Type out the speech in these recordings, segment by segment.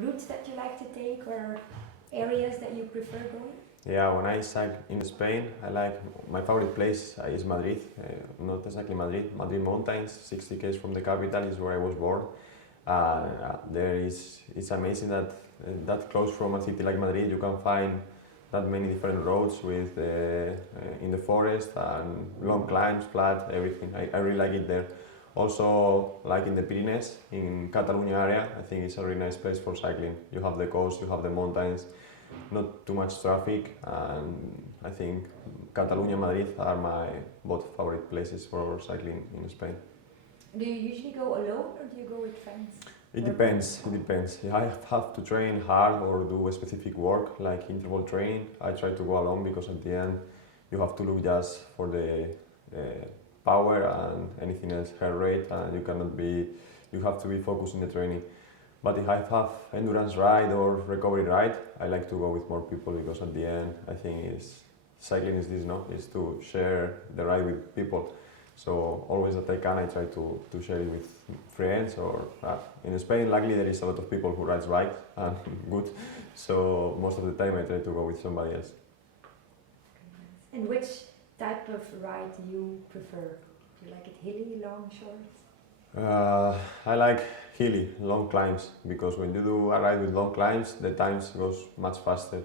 routes that you like to take or areas that you prefer going? Yeah, when I cycle in Spain, I like my favorite place is Madrid. Not exactly Madrid. Madrid mountains, 60 km from the capital is where I was born. It's amazing that that close from a city like Madrid, you can find that many different roads with in the forest and long climbs, flat, everything. I really like it there. Also, like in the Pyrenees, in Catalonia area, I think it's a really nice place for cycling. You have the coast, you have the mountains, not too much traffic, and I think Catalonia and Madrid are my both favorite places for cycling in Spain. Do you usually go alone or do you go with friends? It depends. It depends. If I have to train hard or do a specific work like interval training, I try to go alone because at the end you have to look just for the power and anything else, heart rate, and you cannot be. You have to be focused in the training. But if I have endurance ride or recovery ride, I like to go with more people because at the end I think cycling is this, no? Is to share the ride with people. So always that I can, I try to share it with friends or in Spain, luckily there is a lot of people who rides bike and good. So most of the time I try to go with somebody else. And which type of ride do you prefer? Do you like it hilly, long, short? I like hilly, long climbs, because when you do a ride with long climbs, the times goes much faster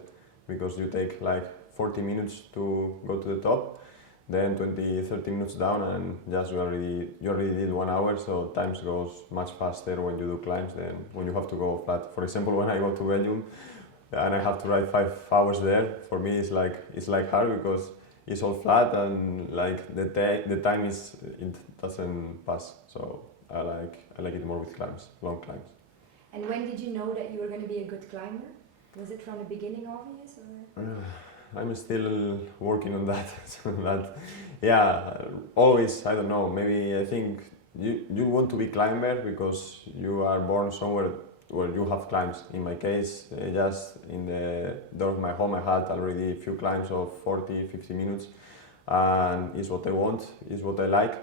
because you take like 40 minutes to go to the top, then 20-30 minutes down, and just you already did 1 hour, so times goes much faster when you do climbs than when you have to go flat. For example, when I go to Belgium and I have to ride 5 hours there, for me it's like hard because it's all flat and like the time it doesn't pass. So I like it more with climbs, long climbs. And when did you know that you were going to be a good climber? Was it from the beginning obvious or? I'm still working on that. Yeah, always, I don't know, maybe I think you want to be climber because you are born somewhere where you have climbs. In my case, just in the door of my home I had already a few climbs of 40-50 minutes, and it's what I want, it's what I like,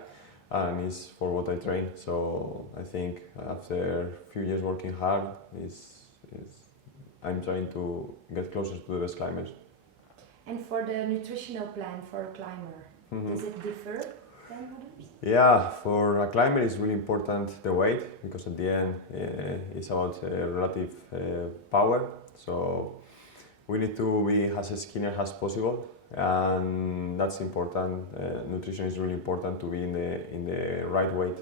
and it's for what I train. So I think after a few years working hard, I'm trying to get closer to the best climbers. And for the nutritional plan for a climber, does it differ than others? Yeah, for a climber it's really important the weight, because at the end it's about relative power. So we need to be as skinny as possible, and that's important. Nutrition is really important to be in the right weight.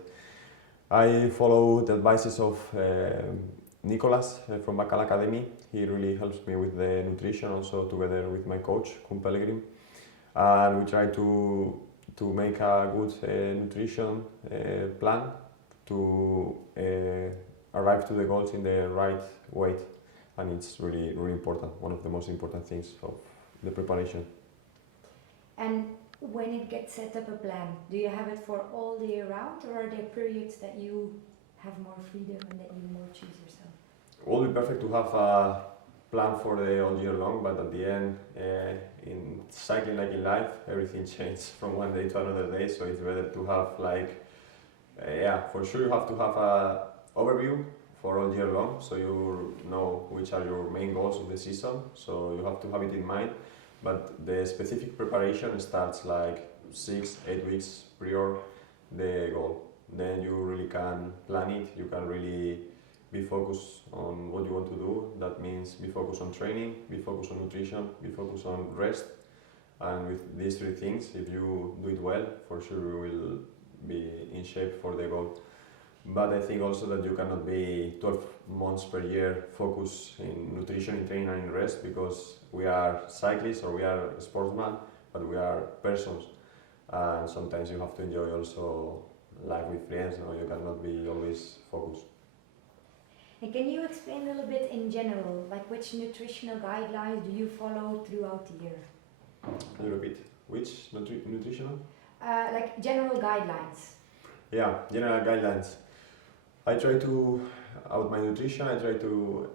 I follow the advices of Nicolas from Bacal Academy. He really helps me with the nutrition, also together with my coach, Kun Pellegrin. And we try to make a good nutrition plan to arrive to the goals in the right weight. And it's really, really important, one of the most important things of the preparation. And when it gets set up a plan, do you have it for all the year round, or are there periods that you have more freedom and that you more choose yourself? It would be perfect to have a plan for the all year long, but at the end, in cycling like in life, everything changes from one day to another day, so it's better to have for sure you have to have a overview for all year long, so you know which are your main goals of the season, so you have to have it in mind. But the specific preparation starts like 6-8 weeks prior the goal. Then you really can plan it, you can really be focused on what you want to do. That means be focused on training, be focused on nutrition, be focused on rest. And with these 3 things, if you do it well, for sure you will be in shape for the goal. But I think also that you cannot be 12 months per year focused in nutrition, in training and in rest, because we are cyclists or we are sportsmen, but we are persons. And sometimes you have to enjoy also life with friends, you cannot be always focused. And can you explain a little bit in general, like which nutritional guidelines do you follow throughout the year? Can you repeat? Which nutritional? Like general guidelines. Yeah, general guidelines. I try to, out my nutrition, I try to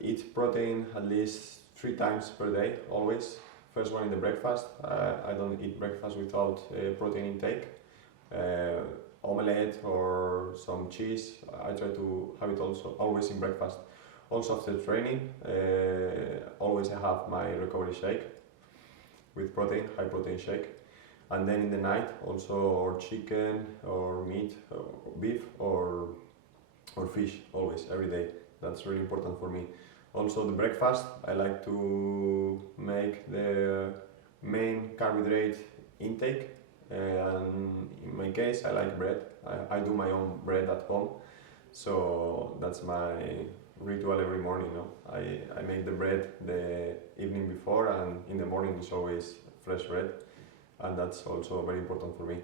eat protein at least 3 times per day, always. First one in the breakfast. I don't eat breakfast without protein intake. Omelette or some cheese, I try to have it also always in breakfast. Also after training, always I have my recovery shake with protein, high protein shake. And then in the night also or chicken or meat, or beef or fish, always, every day. That's really important for me. Also the breakfast, I like to make the main carbohydrate intake. And in my case, I like bread. I do my own bread at home. So that's my ritual every morning. No? I make the bread the evening before, and in the morning it's always fresh bread. And that's also very important for me.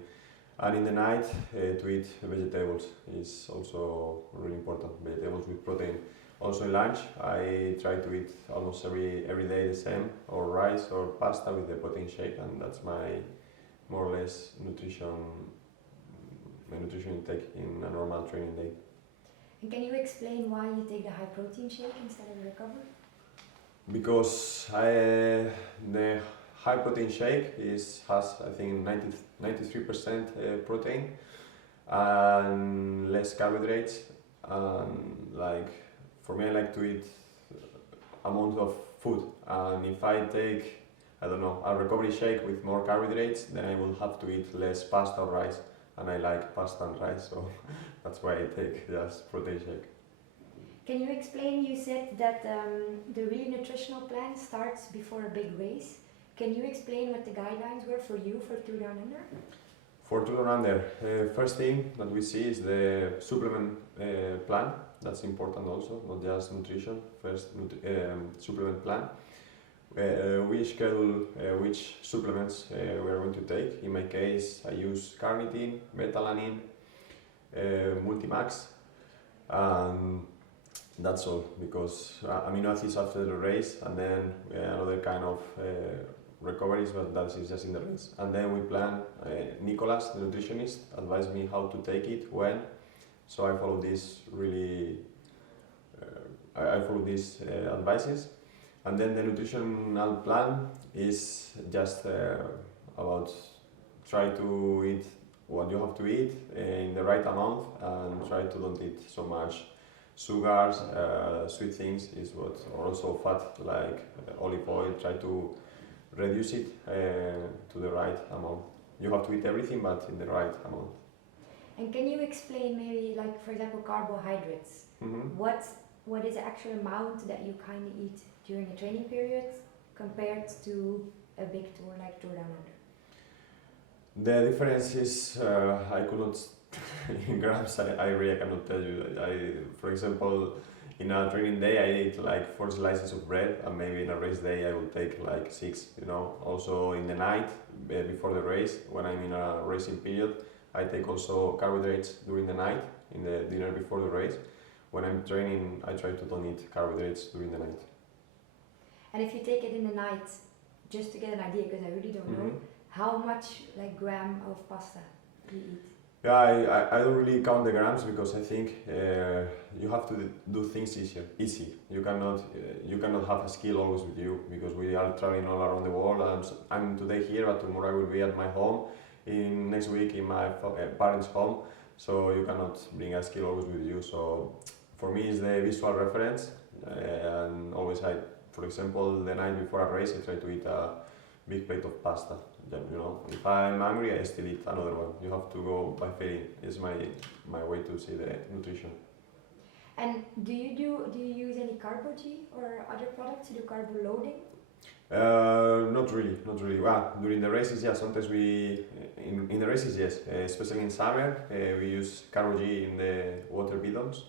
And in the night, to eat vegetables is also really important, vegetables with protein. Also in lunch, I try to eat almost every day the same, or rice or pasta with the protein shake, and that's my more or less my nutrition intake in a normal training day. And can you explain why you take the high protein shake instead of the recovery? Because the high protein shake has I think 93% protein and less carbohydrates, and like for me I like to eat amount of food, and if I take, I don't know, a recovery shake with more carbohydrates, then I will have to eat less pasta or rice, and I like pasta and rice, so that's why I take just protein shake. Can you explain, you said that the really nutritional plan starts before a big race. Can you explain what the guidelines were for you for Tour Down Under? For Tour Down Under, first thing that we see is the supplement plan. That's important also, not just nutrition. First, supplement plan. We schedule which supplements we are going to take. In my case, I use carnitine, beta-alanine, Multimax, and that's all, because amino acids after the race, and then another kind of recoveries, but that is just in the race. And then we plan, Nicolas, the nutritionist, advised me how to take it, when, so I follow this really, I follow these advices. And then the nutritional plan is just about try to eat what you have to eat in the right amount, and try to don't eat so much sugars, sweet things is what, or also fat like olive oil. Try to reduce it to the right amount. You have to eat everything, but in the right amount. And can you explain maybe, like for example, carbohydrates? Mm-hmm. What is the actual amount that you kind of eat during a training period compared to a big tour like Tour Down Under? The difference is I could not in grams. I really cannot tell you. For example, in a training day I eat like 4 slices of bread, and maybe in a race day I will take like 6. You know. Also in the night before the race, when I'm in a racing period, I take also carbohydrates during the night in the dinner before the race. When I'm training, I try to don't eat carbohydrates during the night. And if you take it in the night, just to get an idea, because I really don't know, how much like gram of pasta do you eat? Yeah, I don't really count the grams, because I think you have to do things easy. You cannot have a scale always with you, because we are traveling all around the world. And I'm today here, but tomorrow I will be at my home. Next week in my parents' home, so you cannot bring a scale always with you. So for me, it's the visual reference, and always for example, the night before a race, I try to eat a big plate of pasta. You know, if I'm hungry, I still eat another one. You have to go by feeling. It's my way to see the nutrition. And do you use any Carbo-G or other products to do carbo loading? Not really. Well, during the races, yeah. Sometimes in the races, yes. Especially in summer, we use Carbo-G in the water bidons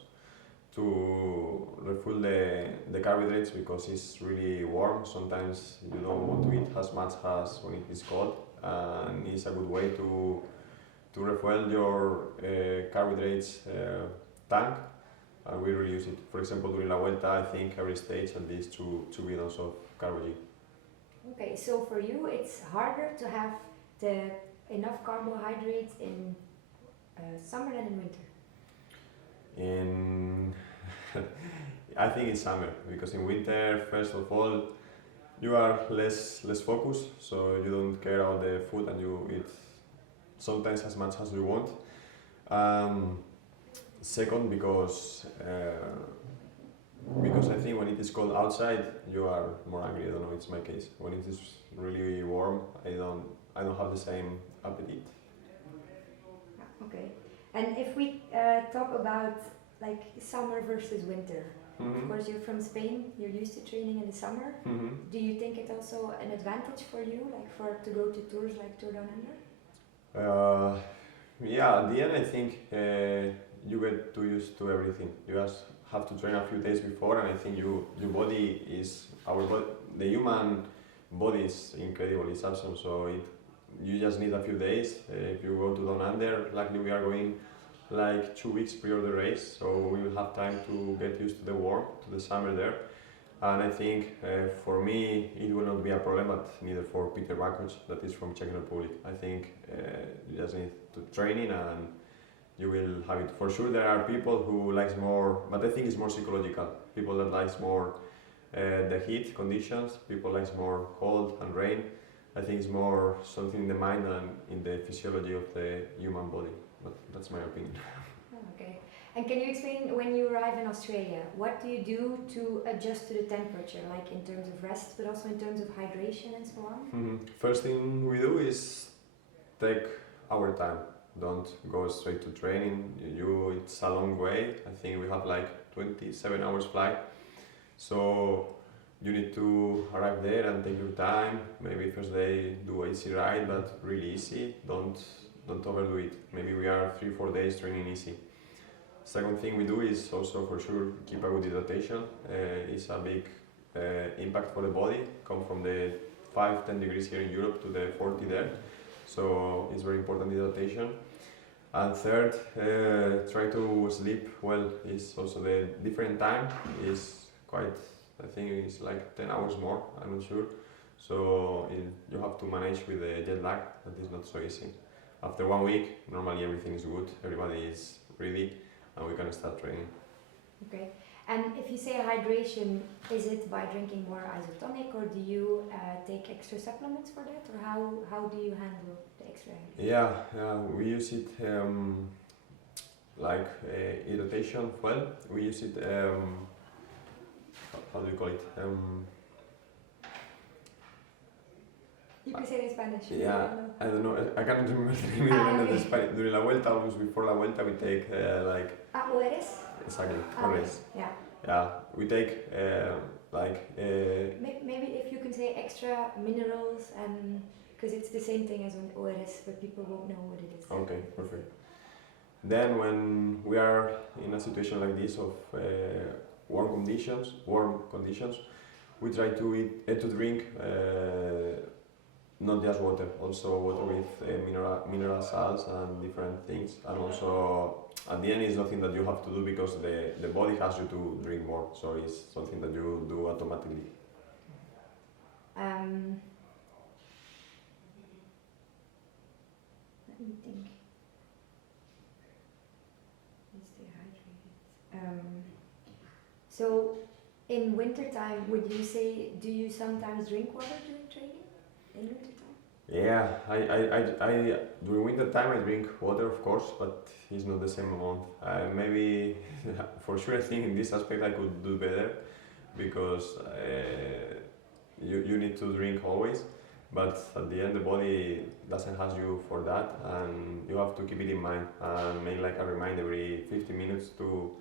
to refill the carbohydrates, because it's really warm. Sometimes you don't want to eat as much as when it is cold, and it's a good way to refill your carbohydrates tank, and we really use it. For example, during La Vuelta, I think every stage at least two bidons of Carbo-G. Okay, so for you it's harder to have enough carbohydrates in summer than in winter? I think in summer, because in winter, first of all, you are less focused, so you don't care about the food, and you eat sometimes as much as you want. Second, because I when it is cold outside, you are more angry. I don't know. It's my case. When it is really warm, I don't have the same appetite. Okay. And if we talk about like summer versus winter, of course you're from Spain, you're used to training in the summer. Do you think it's also an advantage for you, like to go to tours like Tour Down Under? Yeah, at the end I think you get too used to everything. You just have to train a few days before, and I think your body is the human body is incredible. It's awesome. So you just need a few days. If you go to Down Under, likely we are going like 2 weeks prior the race, so we will have time to get used to the warm, to the summer there. And I think for me it will not be a problem, but neither for Peter Bakoc, that is from Czech Republic. I think you just need to training and you will have it. For sure there are people who likes more, but I think it's more psychological. People that likes more the heat conditions, people likes more cold and rain. I think it's more something in the mind and in the physiology of the human body, but that's my opinion. Okay. And can you explain, when you arrive in Australia, what do you do to adjust to the temperature, like in terms of rest, but also in terms of hydration and so on? First thing we do is take our time. Don't go straight to training. It's a long way. I think we have like 27 hours flight. So you need to arrive there and take your time. Maybe first day do an easy ride, but really easy. Don't overdo it. Maybe we are 3-4 days training easy. Second thing we do is also for sure keep a good hydration. It's a big impact for the body. Come from the 5-10 degrees here in Europe to the 40 there. So it's very important hydration. And third, try to sleep well. Is also the different time is quite, I think it's like 10 hours more, I'm not sure. So you have to manage with the jet lag, that is not so easy. After 1 week, normally everything is good, everybody is ready, and we can start training. Okay. And if you say hydration, is it by drinking more isotonic, or do you take extra supplements for that, or how do you handle the extra hydration? Yeah, we use it like hydration. Well, we use it. How do you call it? You can say it in Spanish. Yeah, I don't know. I can't remember the name of the Spanish. During la vuelta, almost before la vuelta, we take like. ORS? Exactly. Okay. ORS. Yeah. Yeah, we take like. Maybe if you can say extra minerals, and because it's the same thing as an ORS, but people won't know what it is. Okay, perfect. Then when we are in a situation like this of warm conditions, we try to drink not just water, also water with mineral salts and different things. And also at the end it's nothing that you have to do because the body has you to drink more, so it's something that you do automatically. Let me think. Stay hydrated. So in winter time, would you say, do you sometimes drink water during training? In winter time? Yeah, I during winter time I drink water, of course, but it's not the same amount. Maybe for sure I think in this aspect I could do better, because you need to drink always, but at the end the body doesn't ask you for that, and you have to keep it in mind and make like a reminder every 50 minutes to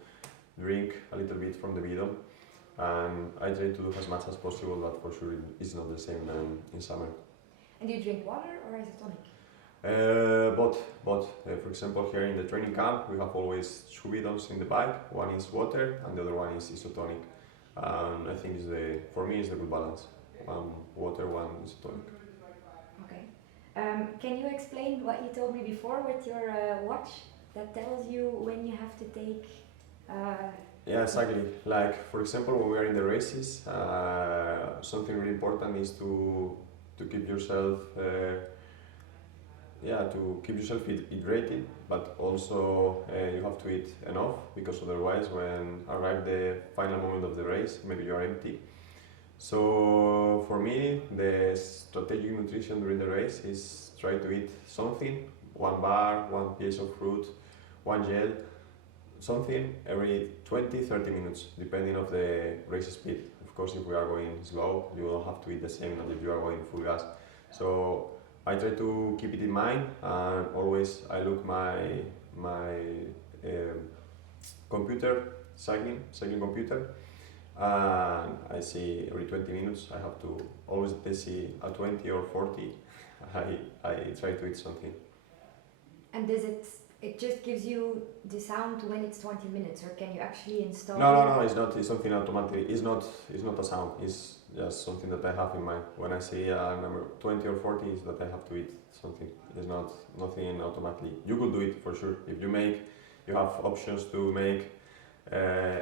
drink a little bit from the bidon. And I try to do as much as possible, but for sure it's not the same in summer. And do you drink water or isotonic? Both. For example, here in the training camp, we have always 2 bidons in the bike. One is water, and the other one is isotonic. And I think for me, it's the good balance. One water, one isotonic. Okay. Can you explain what you told me before with your watch that tells you when you have to take? Yeah, exactly. Like for example, when we are in the races, something really important is to keep yourself. To keep yourself hydrated, but also you have to eat enough, because otherwise when arrive the final moment of the race, maybe you are empty. So for me, the strategic nutrition during the race is try to eat something, 1 bar, 1 piece of fruit, 1 gel, something every 20-30 minutes, depending of the race speed. Of course, if we are going slow, you don't have to eat the same as if you are going full gas. So I try to keep it in mind, and always I look my computer, cycling computer, and I see every 20 minutes I have to always see at 20 or 40. I try to eat something. And does it just gives you the sound when it's 20 minutes, or can you actually install? No, it's not. It's something automatic. It's not a sound. It's just something that I have in mind. When I see a number 20 or 40, is that I have to eat something. It's not nothing automatically. You could do it for sure. If you have options to make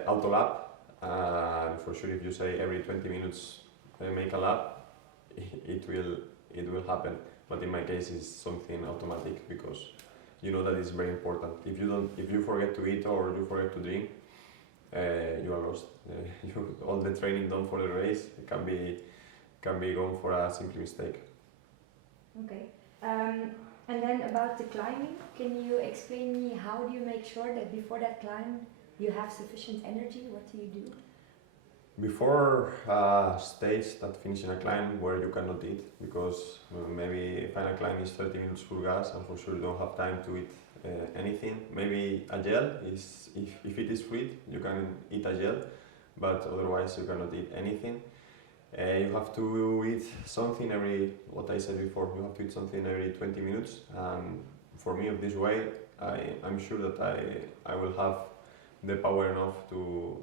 auto lap, and for sure if you say every 20 minutes make a lap, it will happen. But in my case, it's something automatic because you know that it's very important. If you forget to eat or you forget to drink, you are lost. All the training done for the race can be gone for a simple mistake. Okay. And then about the climbing, can you explain me how do you make sure that before that climb you have sufficient energy? What do you do? Before a stage that finishing a climb where you cannot eat, because maybe final climb is 30 minutes full gas and for sure you don't have time to eat anything. Maybe a gel is, if it is free, you can eat a gel, but otherwise you cannot eat anything. You have to eat something what I said before, you have to eat something every 20 minutes. And for me, of this way, I'm sure that I will have the power enough to